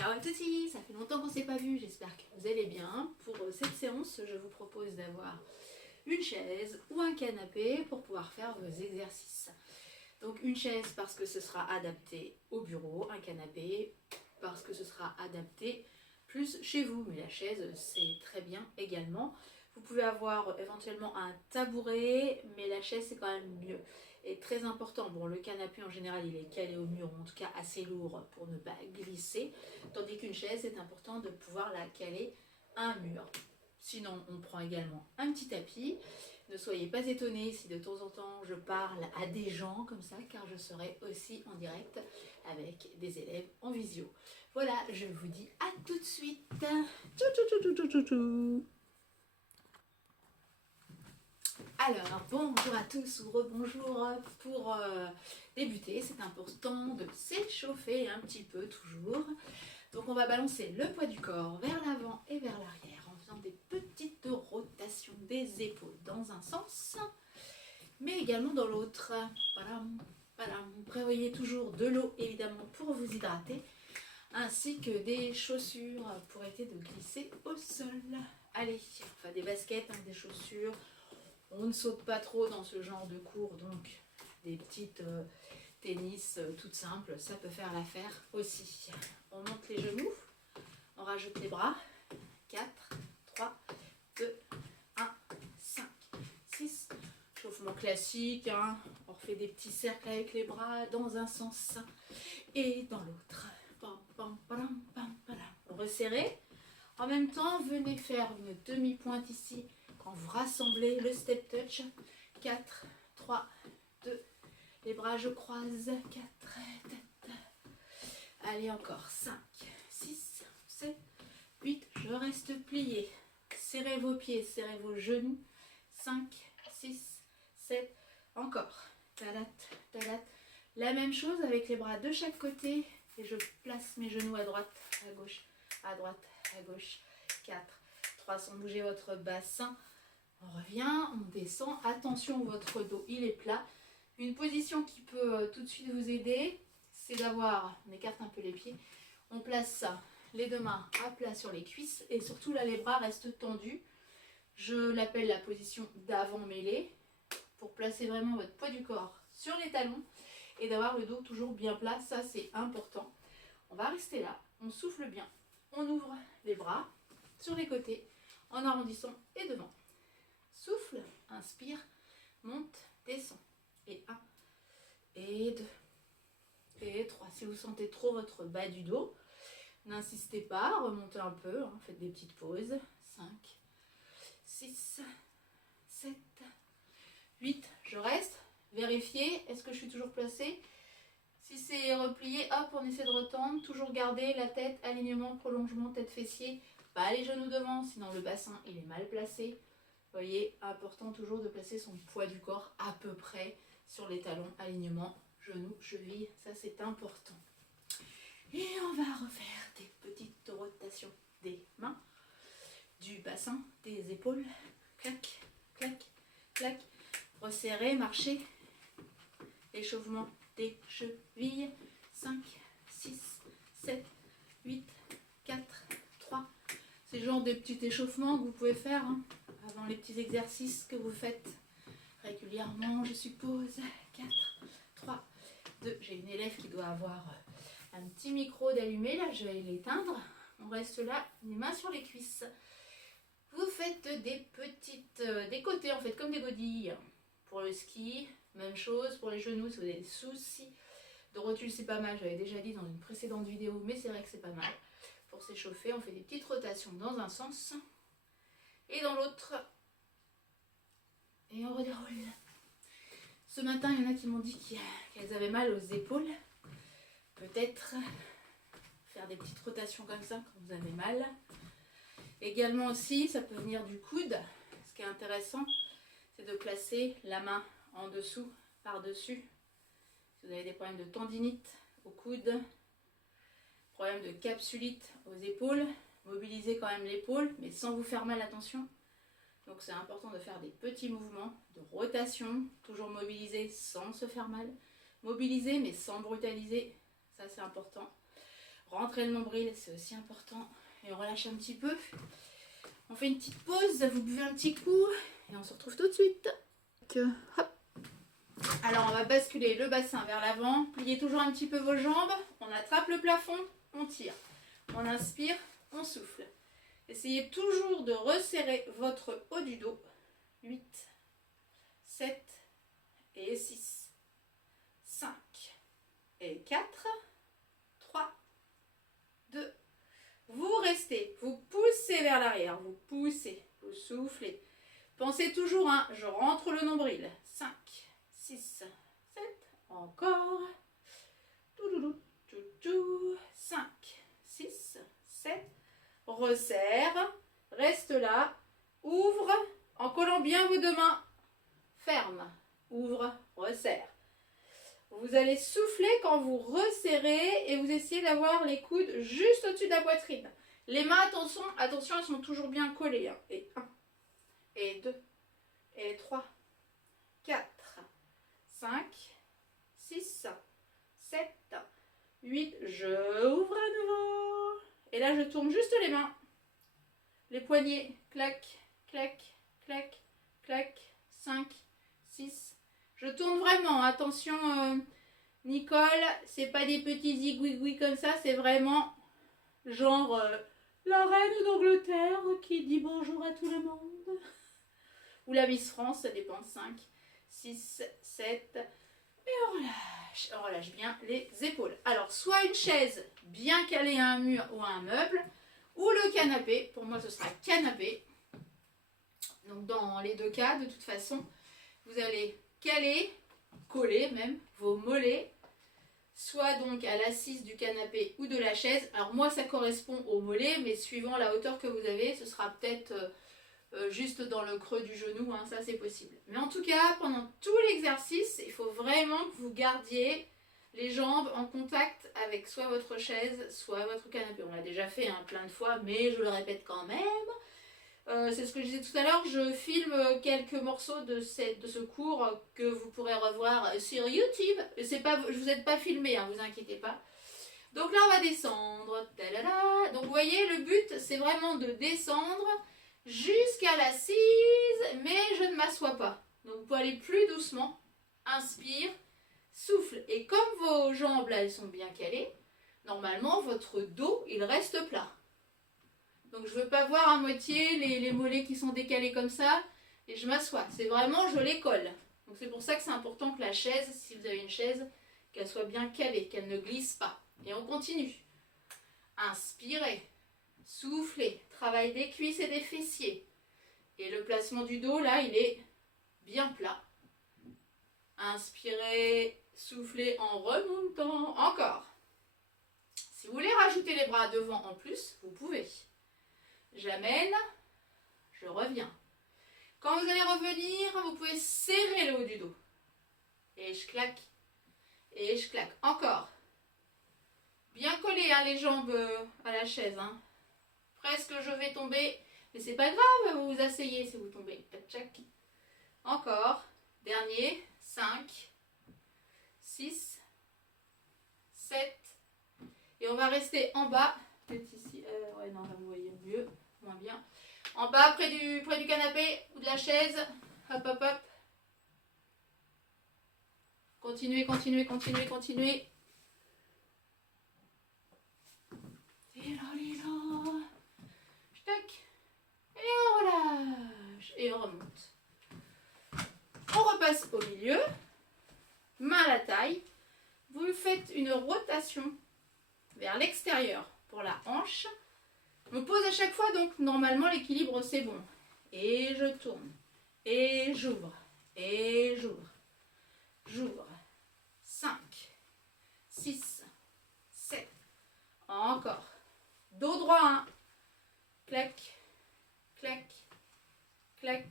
Ciao à tous, ça fait longtemps qu'on ne s'est pas vu, j'espère que vous allez bien. Pour cette séance, je vous propose d'avoir une chaise ou un canapé pour pouvoir faire vos exercices. Donc une chaise parce que ce sera adapté au bureau, un canapé parce que ce sera adapté plus chez vous. Mais la chaise, c'est très bien également. Vous pouvez avoir éventuellement un tabouret, mais la chaise, c'est quand même mieux. Et très important, bon, le canapé en général, il est calé au mur, en tout cas assez lourd pour ne pas glisser. Tandis qu'une chaise, c'est important de pouvoir la caler à un mur. Sinon, on prend également un petit tapis. Ne soyez pas étonnés si de temps en temps je parle à des gens comme ça, car je serai aussi en direct avec des élèves en visio. Voilà, je vous dis à tout de suite. Tchou, tchou, tchou, tchou, tchou. Alors, bonjour à tous ou rebonjour. Pour débuter, c'est important de s'échauffer un petit peu toujours. Donc on va balancer le poids du corps vers l'avant et vers l'arrière en faisant des petites rotations des épaules dans un sens, mais également dans l'autre. Voilà. Prévoyez toujours de l'eau évidemment pour vous hydrater, ainsi que des chaussures pour éviter de glisser au sol. Allez, enfin des baskets, des chaussures. On ne saute pas trop dans ce genre de cours, donc des petites tennis toutes simples, ça peut faire l'affaire aussi. On monte les genoux, on rajoute les bras. 4, 3, 2, 1, 5, 6. Chauffement classique, on refait des petits cercles avec les bras dans un sens et dans l'autre. Resserrez. En même temps, venez faire une demi-pointe ici quand vous rassemblez le step touch. 4, 3, 2, les bras je croise. 4, tête. Allez encore. 5, 6, 7, 8. Je reste plié. Serrez vos pieds, serrez vos genoux. 5, 6, 7. Encore. Talat. La même chose avec les bras de chaque côté. Et je place mes genoux à droite, à gauche, à droite, à gauche. 4, 3, sans bouger votre bassin. On revient, on descend. Attention, votre dos, il est plat. Une position qui peut tout de suite vous aider, c'est d'avoir, on écarte un peu les pieds, on place ça, les deux mains à plat sur les cuisses et surtout là, les bras restent tendus. Je l'appelle la position d'avant mêlée pour placer vraiment votre poids du corps sur les talons et d'avoir le dos toujours bien plat, ça c'est important. On va rester là, on souffle bien, on ouvre les bras sur les côtés en arrondissant et devant. Souffle, inspire, monte, descend. Et 1, et 2, et 3. Si vous sentez trop votre bas du dos, n'insistez pas, remontez un peu, faites des petites pauses. 5, 6, 7, 8. Je reste. Vérifiez, est-ce que je suis toujours placée? Si c'est replié, hop, on essaie de retendre. Toujours garder la tête, alignement, prolongement, tête fessier. Pas les genoux devant, sinon le bassin il est mal placé. Vous voyez, important toujours de placer son poids du corps à peu près sur les talons, alignement, genoux, cheville, ça c'est important. Et on va refaire des petites rotations des mains, du bassin, des épaules, clac, clac, clac, resserrez, marchez, échauffement des chevilles, 5, 6, 7, 8, 4, 3. C'est le genre de petits échauffements que vous pouvez faire avant les petits exercices que vous faites régulièrement, je suppose. 4, 3, 2. J'ai une élève qui doit avoir un petit micro d'allumé. Là, je vais l'éteindre. On reste là, les mains sur les cuisses. Vous faites des petites, des côtés en fait, comme des godilles. Pour le ski, même chose. Pour les genoux, si vous avez des soucis de rotule, c'est pas mal. J'avais déjà dit dans une précédente vidéo, mais c'est vrai que c'est pas mal. Pour s'échauffer, on fait des petites rotations dans un sens et dans l'autre. Et on redéroule. Ce matin, il y en a qui m'ont dit qu'elles avaient mal aux épaules. Peut-être faire des petites rotations comme ça quand vous avez mal. Également aussi, ça peut venir du coude. Ce qui est intéressant, c'est de placer la main en dessous, par-dessus. Si vous avez des problèmes de tendinite au coude, problème de capsulite aux épaules, mobilisez quand même l'épaule, mais sans vous faire mal, attention. Donc c'est important de faire des petits mouvements de rotation, toujours mobiliser sans se faire mal. Mobiliser mais sans brutaliser, ça c'est important. Rentrez le nombril, c'est aussi important. Et on relâche un petit peu. On fait une petite pause, vous buvez un petit coup et on se retrouve tout de suite. Hop. Alors on va basculer le bassin vers l'avant. Pliez toujours un petit peu vos jambes. On attrape le plafond, on tire. On inspire, on souffle. Essayez toujours de resserrer votre haut du dos. 8, 7 et 6, 5 et 4, 3, 2. Vous restez, vous poussez vers l'arrière, vous poussez, vous soufflez. Pensez toujours, hein, je rentre le nombril. 5, 6, 7, encore. 5, 6, 7. Resserre, reste là, ouvre en collant bien vos deux mains. Ferme, ouvre, resserre. Vous allez souffler quand vous resserrez et vous essayez d'avoir les coudes juste au-dessus de la poitrine. Les mains, attention, elles sont toujours bien collées. Hein. Et 1, et 2, et 3, 4, 5, 6, 7, 8. Je ouvre à nouveau. Et là, je tourne juste les mains. Les poignets, clac, clac, clac, clac. 5, 6. Je tourne vraiment, attention Nicole, c'est pas des petits zigouigouis comme ça, c'est vraiment genre la reine d'Angleterre qui dit bonjour à tout le monde. Ou la Miss France, ça dépend. 5, 6, 7, et on relâche bien les épaules. Alors, soit une chaise bien calée à un mur ou à un meuble, ou le canapé, pour moi ce sera canapé. Donc dans les deux cas, de toute façon, vous allez caler, coller même vos mollets, soit donc à l'assise du canapé ou de la chaise. Alors moi ça correspond au mollet, mais suivant la hauteur que vous avez, ce sera peut-être juste dans le creux du genou, hein, ça c'est possible. Mais en tout cas, pendant tout l'exercice, il faut vraiment que vous gardiez les jambes en contact avec soit votre chaise, soit votre canapé. On l'a déjà fait hein, plein de fois, mais je le répète quand même. C'est ce que je disais tout à l'heure, je filme quelques morceaux de ce cours que vous pourrez revoir sur YouTube. Pas, je ne vous ai pas filmé, hein, vous inquiétez pas. Donc là, on va descendre. Tadada. Donc vous voyez, le but, c'est vraiment de descendre jusqu'à l'assise, mais je ne m'assois pas. Donc vous pouvez aller plus doucement. Inspire, souffle. Et comme vos jambes, là, elles sont bien calées, normalement, votre dos, il reste plat. Donc je ne veux pas voir à moitié les mollets qui sont décalés comme ça et je m'assois. C'est vraiment, je les colle. Donc c'est pour ça que c'est important que la chaise, si vous avez une chaise, qu'elle soit bien calée, qu'elle ne glisse pas. Et on continue. Inspirez, soufflez, travail des cuisses et des fessiers. Et le placement du dos, là, il est bien plat. Inspirez, soufflez en remontant. Encore. Si vous voulez rajouter les bras devant en plus, vous pouvez. J'amène, je reviens. Quand vous allez revenir, vous pouvez serrer le haut du dos. Et je claque, et je claque. Encore. Bien collé hein, les jambes à la chaise. Hein. Presque je vais tomber, mais c'est pas grave, vous vous asseyez si vous tombez. Tchac. Encore. Dernier. 5, 6, 7. Et on va rester en bas. Peut-être ici. Ouais, non, là vous voyez mieux. Moins bien. En bas, près du canapé ou de la chaise. Hop, hop, hop. Continuez, continuez, continuez, continuez. Et là. Tac. Et on relâche. Et on remonte. On repasse au milieu. Main à la taille. Vous faites une rotation vers l'extérieur pour la hanche. Je me pose à chaque fois, donc normalement l'équilibre c'est bon. Et je tourne. Et j'ouvre. Et j'ouvre. J'ouvre. 5, 6, 7. Encore. Dos droit, hein. Clac, clac, clac.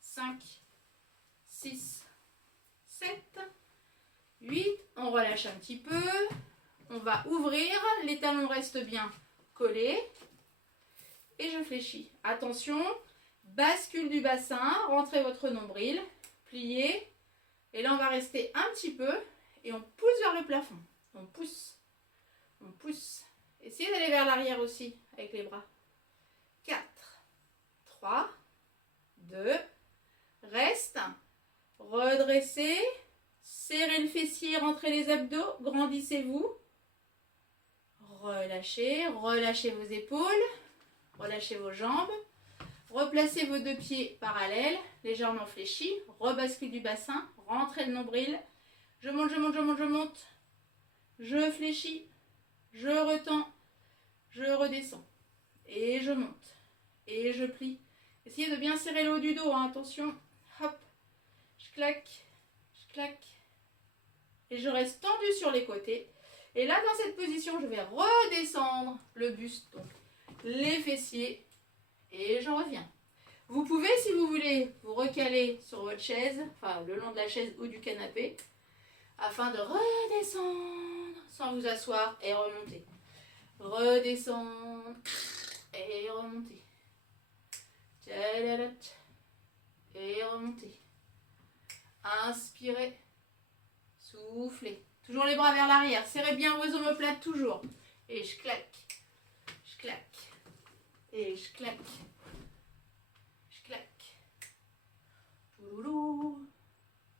5, 6, 7, 8. On relâche un petit peu. On va ouvrir. Les talons restent bien collés. Et je fléchis. Attention, bascule du bassin, rentrez votre nombril, pliez. Et là, on va rester un petit peu et on pousse vers le plafond. On pousse, on pousse, Essayez d'aller vers l'arrière aussi avec les bras. 4, 3, 2, reste. Redressez. Serrez le fessier, rentrez les abdos, grandissez-vous. Relâchez, relâchez vos épaules, relâchez vos jambes. Replacez vos deux pieds parallèles, légèrement fléchis. Rebascule du bassin, rentrez le nombril. Je monte, je monte, je monte, je monte. Je fléchis, je retends, je redescends. Et je monte, et je plie. Essayez de bien serrer le haut du dos, hein, attention. Hop, je claque, je claque. Et je reste tendue sur les côtés. Et là, dans cette position, je vais redescendre le buste, donc les fessiers, et je reviens. Vous pouvez, si vous voulez, vous recaler sur votre chaise, enfin le long de la chaise ou du canapé, afin de redescendre sans vous asseoir et remonter. Redescendre et remonter. Et remonter. Inspirez. Soufflez. Toujours les bras vers l'arrière. Serrez bien vos omoplates toujours. Et je claque. Je claque. Et je claque. Je claque. Touloulou.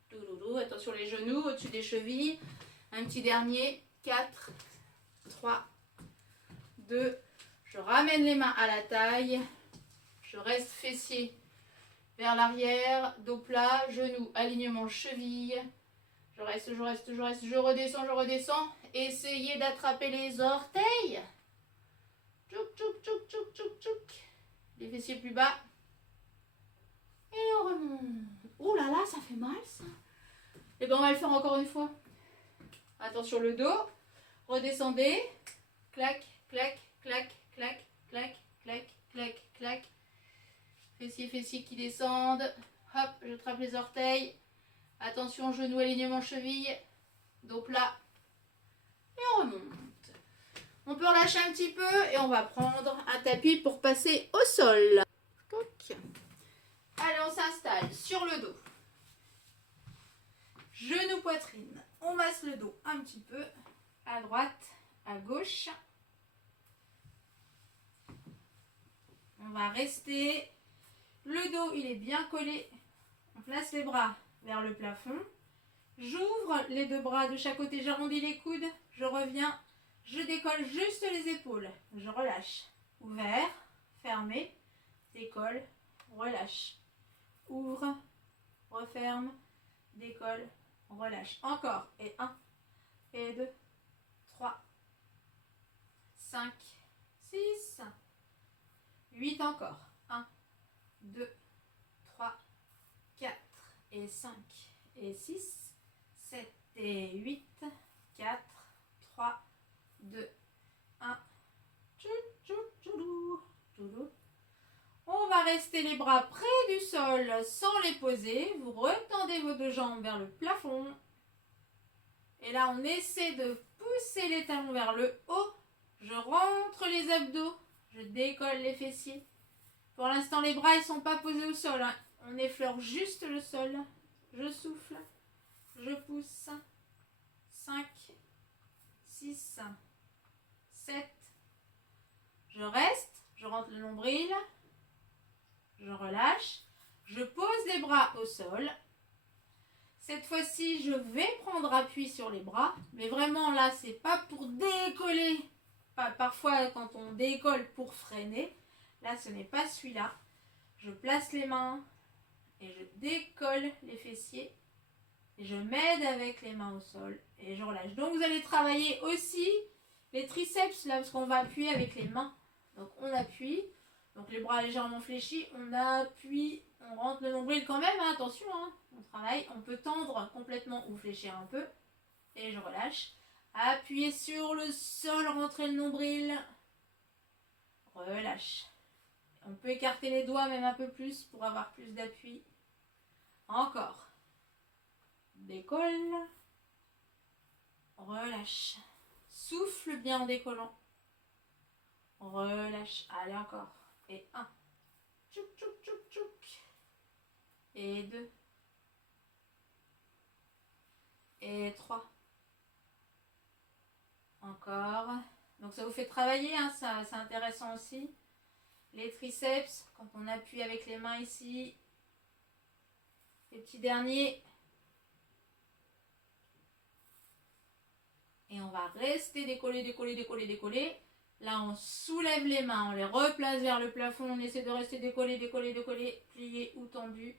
Touloulou. Attention les genoux au-dessus des chevilles. Un petit dernier. 4, 3, 2. Je ramène les mains à la taille. Je reste fessier vers l'arrière. Dos plat. Genoux. Alignement cheville. Je reste, je reste, je reste, je redescends, je redescends. Essayez d'attraper les orteils. Tchouk, tchouk, tchouk, tchouk, tchouk, tchouk. Les fessiers plus bas. Et on remonte. Oh là là, ça fait mal ça. Et bien on va le faire encore une fois. Attention le dos. Redescendez. Clac, clac, clac, clac, clac, clac, clac, clac. Fessiers, fessiers qui descendent. Hop, je trappe les orteils. Attention, genou, alignement, cheville, dos plat. Et on remonte. On peut relâcher un petit peu et on va prendre un tapis pour passer au sol. Allez, on s'installe sur le dos. Genou, poitrine. On masse le dos un petit peu. À droite, à gauche. On va rester. Le dos, il est bien collé. On place les bras vers le plafond. J'ouvre les deux bras de chaque côté, j'arrondis les coudes, je reviens, je décolle juste les épaules, je relâche. Ouvert, fermé, décolle, relâche. Ouvre, referme, décolle, relâche. Encore. Et 1, et 2, 3, 5, 6, 8 encore. 1, 2, 3, 4 et 5 et 6, 7 et 8, 4, 3, 2, 1. On va rester les bras près du sol sans les poser. Vous retendez vos deux jambes vers le plafond. Et là, on essaie de pousser les talons vers le haut. Je rentre les abdos. Je décolle les fessiers. Pour l'instant, les bras ne sont pas posés au sol, hein. On effleure juste le sol. Je souffle. Je pousse. 5, 6, 7. Je reste. Je rentre le nombril. Je relâche. Je pose les bras au sol. Cette fois-ci, je vais prendre appui sur les bras. Mais vraiment, là, c'est pas pour décoller. Parfois, quand on décolle pour freiner. Là, ce n'est pas celui-là. Je place les mains et je décolle les fessiers. Et je m'aide avec les mains au sol et je relâche. Donc, vous allez travailler aussi les triceps, là, parce qu'on va appuyer avec les mains. Donc, on appuie. Donc, les bras légèrement fléchis. On appuie. On rentre le nombril quand même. Hein, attention, hein, on travaille. On peut tendre complètement ou fléchir un peu. Et je relâche. Appuyez sur le sol. Rentrez le nombril. Relâche. On peut écarter les doigts même un peu plus pour avoir plus d'appui. Encore. Décolle. Relâche. Souffle bien en décollant. Relâche. Allez, encore. Et 1. Tchouk, tchouk, tchouk, tchouk. Et 2. Et 3. Encore. Donc ça vous fait travailler, hein, ça, c'est intéressant aussi. Les triceps, quand on appuie avec les mains ici. Les petits derniers. Et on va rester décollé, décollé, décollé, décollé. Là, on soulève les mains, on les replace vers le plafond. On essaie de rester décollé, décollé, décollé, plié ou tendu.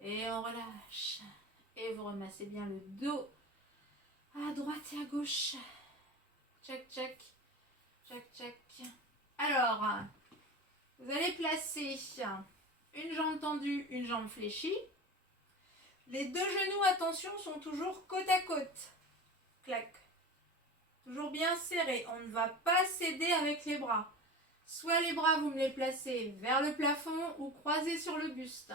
Et on relâche. Et vous remassez bien le dos à droite et à gauche. Tchac, tchac. Tchac, tchac. Alors, vous allez placer une jambe tendue, une jambe fléchie. Les deux genoux, attention, sont toujours côte à côte. Clac. Toujours bien serrés. On ne va pas céder avec les bras. Soit les bras, vous me les placez vers le plafond ou croisés sur le buste.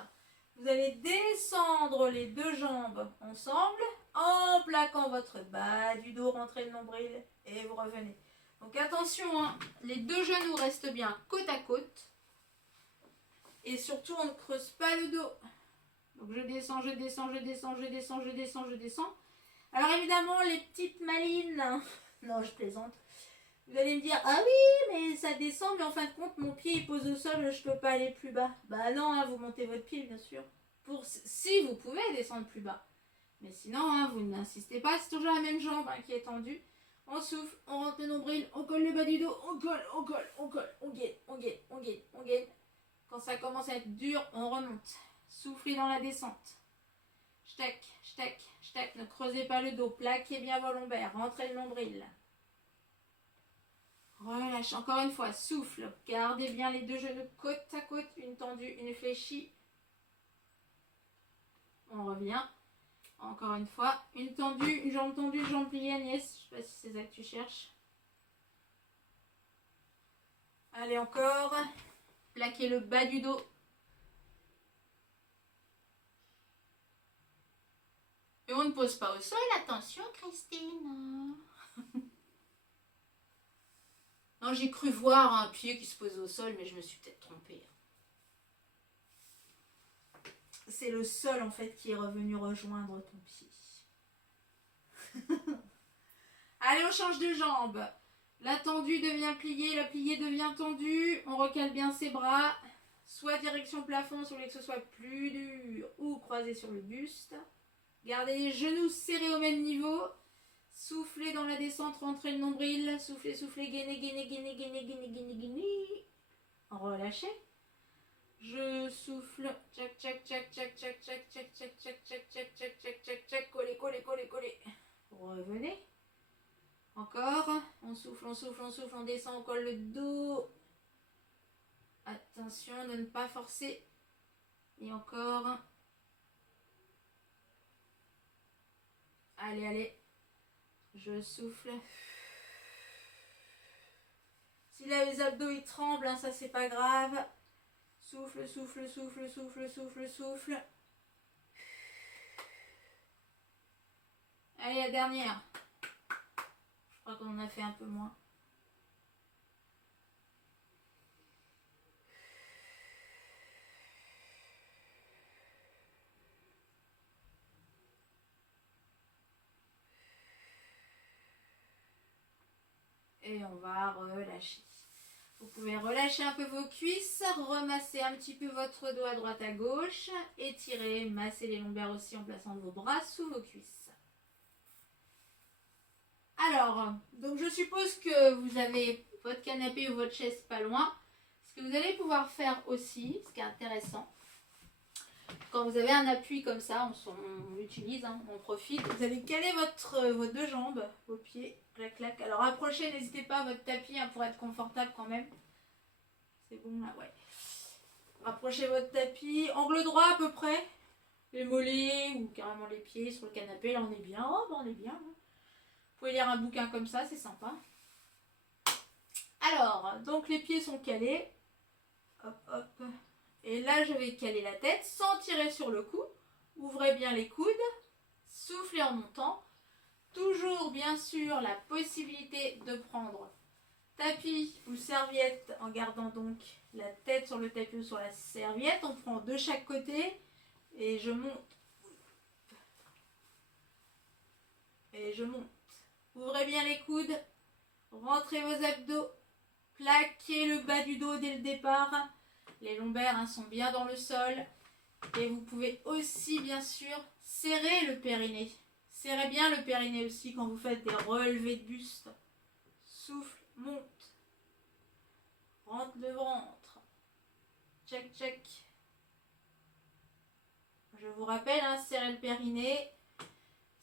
Vous allez descendre les deux jambes ensemble en plaquant votre bas du dos, rentrez le nombril et vous revenez. Donc attention, hein, les deux genoux restent bien côte à côte. Et surtout, on ne creuse pas le dos. Donc je descends, je descends, je descends, je descends, je descends, je descends. Alors évidemment, les petites malines, non je plaisante, vous allez me dire, ah oui, mais ça descend, mais en fin de compte, mon pied il pose au sol, je ne peux pas aller plus bas. Bah non, hein, vous montez votre pied bien sûr. Si vous pouvez descendre plus bas. Mais sinon, hein, vous n'insistez pas, c'est toujours la même jambe hein, qui est tendue. On souffle, on rentre le nombril, on colle le bas du dos, on colle, on colle, on colle, on gaine, on gaine, on gaine, on gaine. Quand ça commence à être dur, on remonte. Soufflez dans la descente. J'tac, j'tac, j'tac. Ne creusez pas le dos. Plaquez bien vos lombaires. Rentrez le nombril. Relâche. Encore une fois. Souffle. Gardez bien les deux genoux côte à côte. Une tendue, une fléchie. On revient. Encore une fois. Une tendue, une jambe pliée, Agnès. Je ne sais pas si c'est ça que tu cherches. Allez, encore. Plaquez le bas du dos. Et on ne pose pas au sol, attention Christine. Non, j'ai cru voir un pied qui se posait au sol, mais je me suis peut-être trompée. C'est le sol en fait qui est revenu rejoindre ton pied. Allez, on change de jambe. La tendue devient pliée, la pliée devient tendue. On recale bien ses bras. Soit direction plafond, si vous voulez que ce soit plus dur, ou croisé sur le buste. Gardez les genoux serrés au même niveau. Soufflez dans la descente, rentrez le nombril. Soufflez, soufflez, gainez, gainez, gainez, gainez, gainez, gainez, gainez. Relâchez. Je souffle. Tchac, tchac, tchac, tchac, tchac, tchac, tchac, tchac, tchac, tchac, tchac, tchac, tchac, tchac, tchac. Collez, collez, collez, collez. Revenez. Encore. On souffle, on souffle, on souffle, on descend, on colle le dos. Attention de ne pas forcer. Et encore. Allez, allez. Je souffle. Si là les abdos ils tremblent, hein, ça c'est pas grave. Souffle, souffle, souffle, souffle, souffle, souffle. Allez, la dernière. Je crois qu'on en a fait un peu moins. Et on va relâcher. Vous pouvez relâcher un peu vos cuisses, remasser un petit peu votre dos à droite à gauche, étirer, masser les lombaires aussi en plaçant vos bras sous vos cuisses. Alors, donc je suppose que vous avez votre canapé ou votre chaise pas loin. Ce que vous allez pouvoir faire aussi, ce qui est intéressant, quand vous avez un appui comme ça, on l'utilise, hein, on profite. Vous allez caler vos deux jambes, vos pieds, clac clac. Alors approchez, n'hésitez pas à votre tapis hein, pour être confortable quand même. C'est bon là, ouais. Rapprochez votre tapis, angle droit à peu près. Les mollets ou carrément les pieds sur le canapé, là on est bien. Oh, ben on est bien. Hein. Vous pouvez lire un bouquin comme ça, c'est sympa. Alors, donc les pieds sont calés. Hop, hop. Et là, je vais caler la tête sans tirer sur le cou. Ouvrez bien les coudes. Soufflez en montant. Toujours, bien sûr, la possibilité de prendre tapis ou serviette en gardant donc la tête sur le tapis ou sur la serviette. On prend de chaque côté et je monte. Et je monte. Ouvrez bien les coudes. Rentrez vos abdos. Plaquez le bas du dos dès le départ. Les lombaires sont bien dans le sol. Et vous pouvez aussi, bien sûr, serrer le périnée. Serrez bien le périnée aussi quand vous faites des relevés de buste. Souffle, monte. Rentre le ventre. Check, check. Je vous rappelle, serrer le périnée,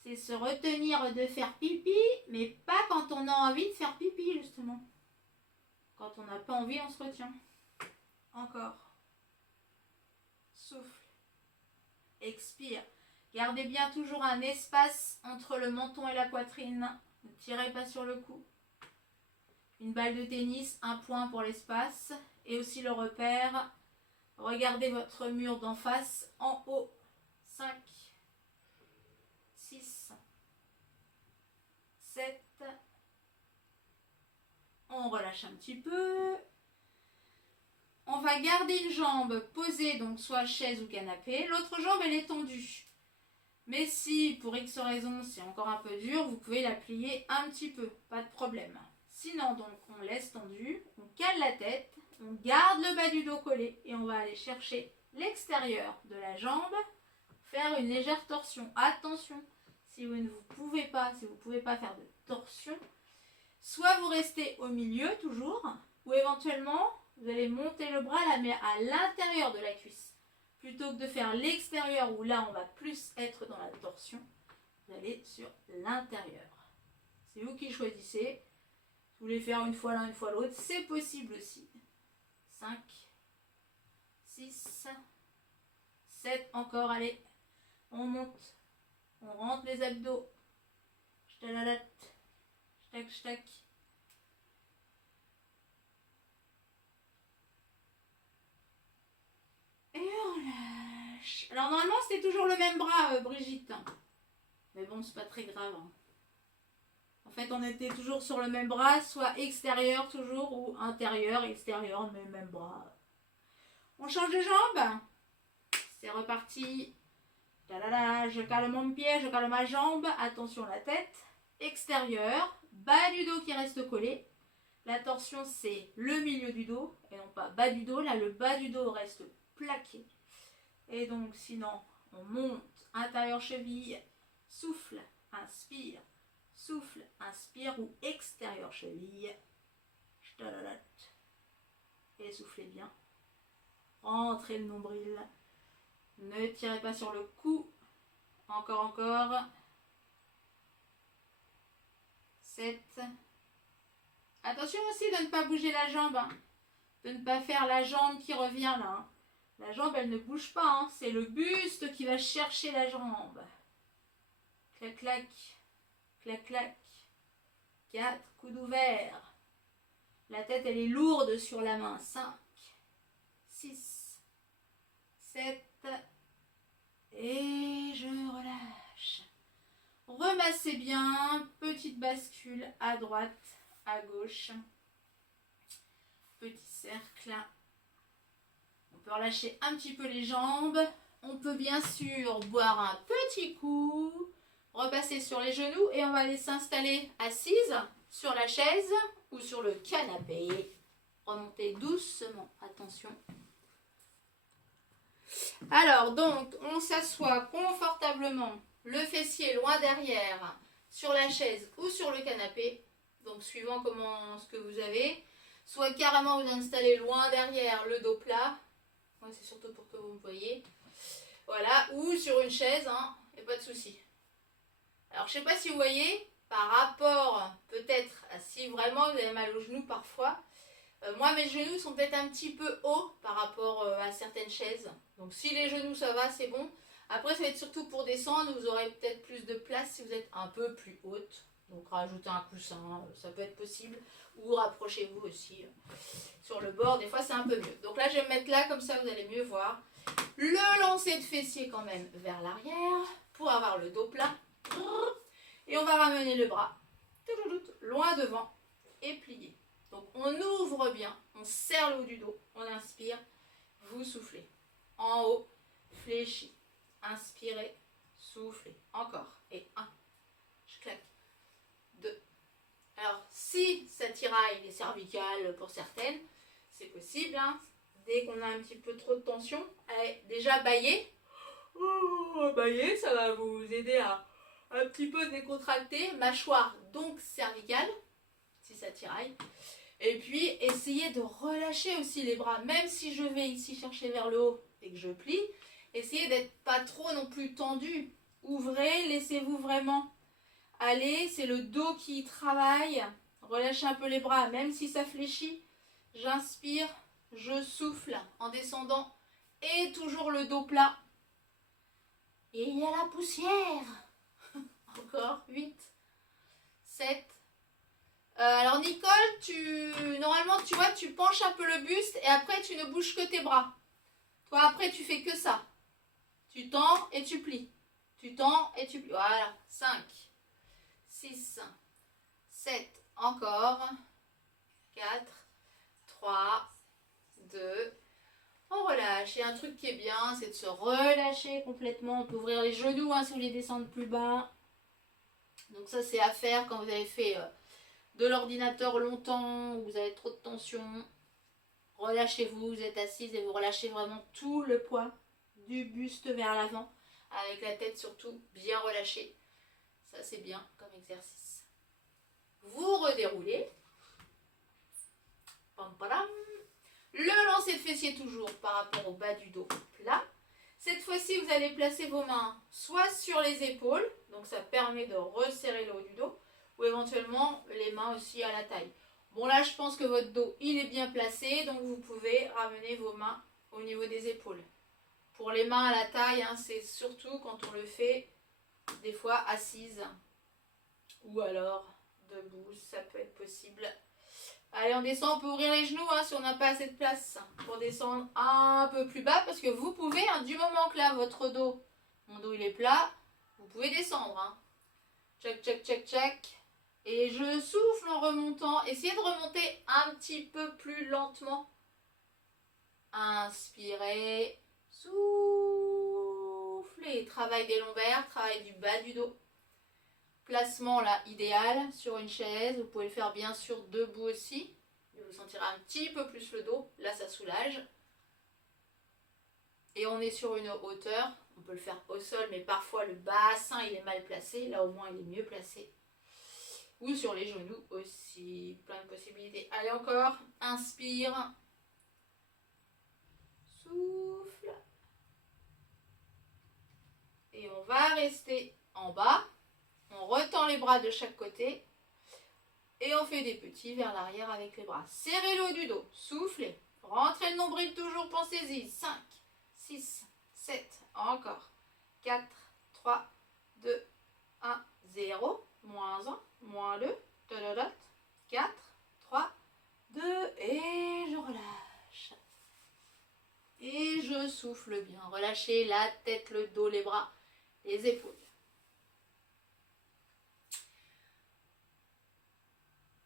c'est se retenir de faire pipi, mais pas quand on a envie de faire pipi, justement. Quand on n'a pas envie, on se retient. Encore. Souffle. Expire. Gardez bien toujours un espace entre le menton et la poitrine. Ne tirez pas sur le cou. Une balle de tennis, un point pour l'espace. Et aussi le repère. Regardez votre mur d'en face, en haut. 5, 6, 7. On relâche un petit peu. On va garder une jambe posée, donc soit chaise ou canapé. L'autre jambe, elle est tendue. Mais si, pour X raison, c'est encore un peu dur, vous pouvez la plier un petit peu. Pas de problème. Sinon, donc, on laisse tendue. On cale la tête. On garde le bas du dos collé. Et on va aller chercher l'extérieur de la jambe. Faire une légère torsion. Attention, si vous ne pouvez pas faire de torsion, soit vous restez au milieu toujours, ou éventuellement vous allez monter le bras là, mais à l'intérieur de la cuisse. Plutôt que de faire l'extérieur où là on va plus être dans la torsion, vous allez sur l'intérieur. C'est vous qui choisissez. Si vous voulez faire une fois l'un, une fois l'autre, c'est possible aussi. 5, 6, 7, encore, allez. On monte, on rentre les abdos. J'tac, j'tac. Et on lâche. Alors normalement c'était toujours le même bras, Brigitte. Mais bon, c'est pas très grave. En fait, on était toujours sur le même bras, soit extérieur toujours, ou intérieur, extérieur, mais même bras. On change de jambe. C'est reparti. Je cale mon pied, je cale ma jambe. Attention la tête. Extérieur. Bas du dos qui reste collé. La torsion, c'est le milieu du dos et non pas bas du dos. Là, le bas du dos reste plaqué. Et donc, sinon, on monte. Intérieur cheville. Souffle. Inspire. Souffle. Inspire ou extérieur cheville. Et soufflez bien. Rentrez le nombril. Ne tirez pas sur le cou. Encore. 7. Attention aussi de ne pas bouger la jambe. De ne pas faire la jambe qui revient là. La jambe, elle ne bouge pas. C'est le buste qui va chercher la jambe. Clac, clac. Clac, clac. 4. Coude ouvert. La tête, elle est lourde sur la main. 5. 6. 7. Et je relâche. Remassez bien. Petite bascule à droite, à gauche. Petit cercle. On peut relâcher un petit peu les jambes. On peut bien sûr boire un petit coup. Repasser sur les genoux et on va aller s'installer assise sur la chaise ou sur le canapé. Remontez doucement. Attention. Alors, donc, on s'assoit confortablement, le fessier loin derrière, sur la chaise ou sur le canapé. Donc, suivant ce que vous avez. Soit carrément vous installez loin derrière, le dos plat. Moi, c'est surtout pour que vous me voyez. Voilà, ou sur une chaise, et pas de souci. Alors, je ne sais pas si vous voyez, par rapport peut-être à si vraiment vous avez mal aux genoux parfois. Moi, mes genoux sont peut-être un petit peu hauts par rapport à certaines chaises. Donc, si les genoux, ça va, c'est bon. Après, ça va être surtout pour descendre. Vous aurez peut-être plus de place si vous êtes un peu plus haute. Donc, rajoutez un coussin, ça peut être possible. Ou rapprochez-vous aussi sur le bord. Des fois, c'est un peu mieux. Donc là, je vais me mettre là, comme ça, vous allez mieux voir. Le lancer de fessier quand même vers l'arrière pour avoir le dos plat. Et on va ramener le bras loin devant et plier. Donc on ouvre bien, on serre le haut du dos, on inspire, vous soufflez. En haut, fléchi. Inspirez, soufflez. Encore. Et 1, je claque. 2, Alors, si ça tiraille les cervicales pour certaines, c'est possible, hein. Dès qu'on a un petit peu trop de tension, allez, déjà bailler. Oh, bailler, ça va vous aider à un petit peu décontracter. Mâchoire, donc cervicale, si ça tiraille. Et puis, essayez de relâcher aussi les bras. Même si je vais ici chercher vers le haut et que je plie, essayez d'être pas trop non plus tendu. Ouvrez, laissez-vous vraiment aller. C'est le dos qui travaille. Relâchez un peu les bras, même si ça fléchit. J'inspire, je souffle en descendant. Et toujours le dos plat. Et il y a la poussière. Encore, 8, 7. Alors Nicole, normalement tu vois, tu penches un peu le buste et après tu ne bouges que tes bras. Toi après tu fais que ça. Tu tends et tu plies. Tu tends et tu plies. Voilà. 5, 6, 7, encore. 4, 3, 2. On relâche. Et un truc qui est bien, c'est de se relâcher complètement. On peut ouvrir les genoux si vous voulez descendre plus bas. Donc ça c'est à faire quand vous avez fait de l'ordinateur longtemps, où vous avez trop de tension. Relâchez-vous, vous êtes assise et vous relâchez vraiment tout le poids du buste vers l'avant, avec la tête surtout bien relâchée. Ça c'est bien comme exercice. Vous redéroulez. Pam, padam. Le lancer de fessier toujours par rapport au bas du dos plat. Cette fois-ci, vous allez placer vos mains soit sur les épaules, donc ça permet de resserrer le haut du dos, ou éventuellement les mains aussi à la taille. Bon là, je pense que votre dos, il est bien placé, donc vous pouvez ramener vos mains au niveau des épaules. Pour les mains à la taille, c'est surtout quand on le fait des fois assise, ou alors debout, ça peut être possible. Allez, on descend, on peut ouvrir les genoux si on n'a pas assez de place pour descendre un peu plus bas, parce que vous pouvez, du moment que là, votre dos, mon dos il est plat, vous pouvez descendre. Check, check, check, check. Et je souffle en remontant. Essayez de remonter un petit peu plus lentement. Inspirez, soufflez. Travail des lombaires, travail du bas du dos. Placement là idéal sur une chaise. Vous pouvez le faire bien sûr debout aussi. Vous sentirez un petit peu plus le dos. Là ça soulage. Et on est sur une hauteur. On peut le faire au sol, mais parfois le bassin il est mal placé. Là au moins il est mieux placé. Ou sur les genoux aussi. Plein de possibilités. Allez encore. Inspire. Souffle. Et on va rester en bas. On retend les bras de chaque côté. Et on fait des petits vers l'arrière avec les bras. Serrez le haut du dos. Soufflez. Rentrez le nombril toujours. Pensez-y. 5, 6, 7. Encore. 4, 3, 2, 1, 0. Moins 1, moins 2. 4, 3, 2. Et je relâche. Et je souffle bien. Relâchez la tête, le dos, les bras, les épaules.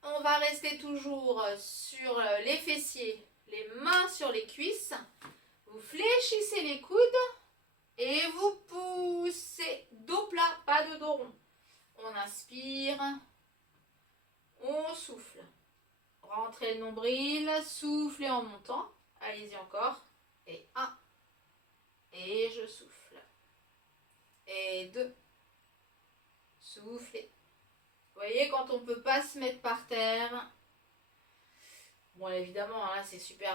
On va rester toujours sur les fessiers, les mains sur les cuisses. Vous fléchissez les coudes et vous poussez. Dos plat, pas de dos rond. On inspire, on souffle. Rentrez le nombril, soufflez en montant. Allez-y encore. Et 1. Et je souffle. Et 2. Soufflez. Vous voyez, quand on ne peut pas se mettre par terre, bon évidemment là c'est super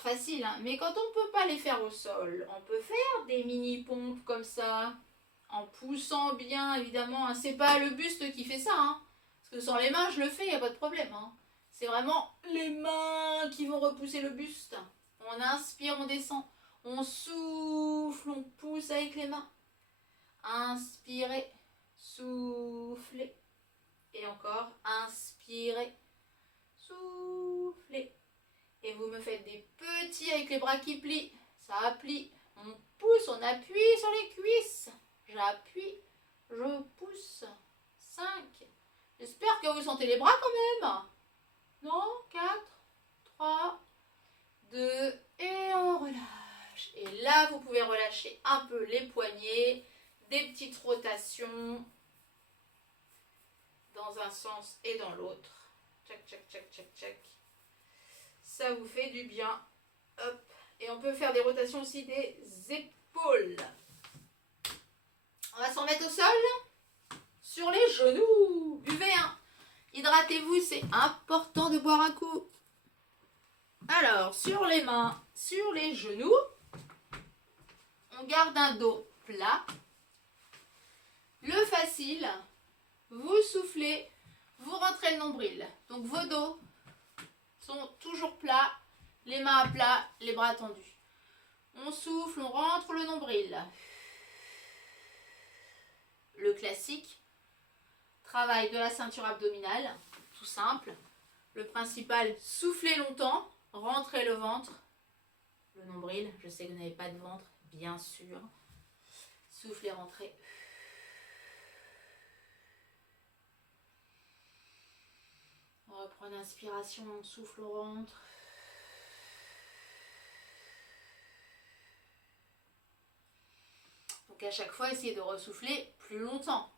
facile, mais quand on ne peut pas les faire au sol, on peut faire des mini pompes comme ça, en poussant bien évidemment, c'est pas le buste qui fait ça, parce que sans les mains je le fais, il n'y a pas de problème, c'est vraiment les mains qui vont repousser le buste. On inspire, on descend, on souffle, on pousse avec les mains. Inspirez, soufflez. Et encore, inspirez, soufflez. Et vous me faites des petits avec les bras qui plient. Ça plie. On pousse, on appuie sur les cuisses. J'appuie, je pousse. 5. J'espère que vous sentez les bras quand même. Non, 4, 3, 2, et on relâche. Et là, vous pouvez relâcher un peu les poignets, des petites rotations dans un sens et dans l'autre. Tchac, tchac, tchac, tchac, tchac. Ça vous fait du bien. Hop. Et on peut faire des rotations aussi des épaules. On va s'en mettre au sol. Sur les genoux. Buvez un. Hydratez-vous, c'est important de boire un coup. Alors, sur les mains, sur les genoux, on garde un dos plat. Le facile, vous soufflez, vous rentrez le nombril. Donc vos dos sont toujours plats, les mains à plat, les bras tendus. On souffle, on rentre le nombril. Le classique, travail de la ceinture abdominale, tout simple. Le principal, soufflez longtemps, rentrez le ventre, le nombril. Je sais que vous n'avez pas de ventre, bien sûr. Soufflez, rentrez. On reprend une inspiration, on souffle au ventre. Donc à chaque fois, essayez de ressouffler plus longtemps.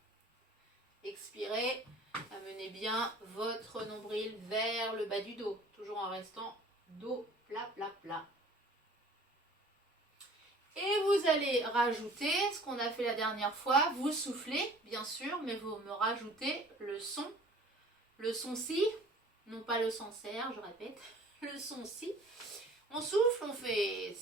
Expirez, amenez bien votre nombril vers le bas du dos, toujours en restant dos plat, plat, plat. Et vous allez rajouter ce qu'on a fait la dernière fois, vous soufflez bien sûr, mais vous me rajoutez le son si, non pas le son serre, je répète, le son si. On souffle, on fait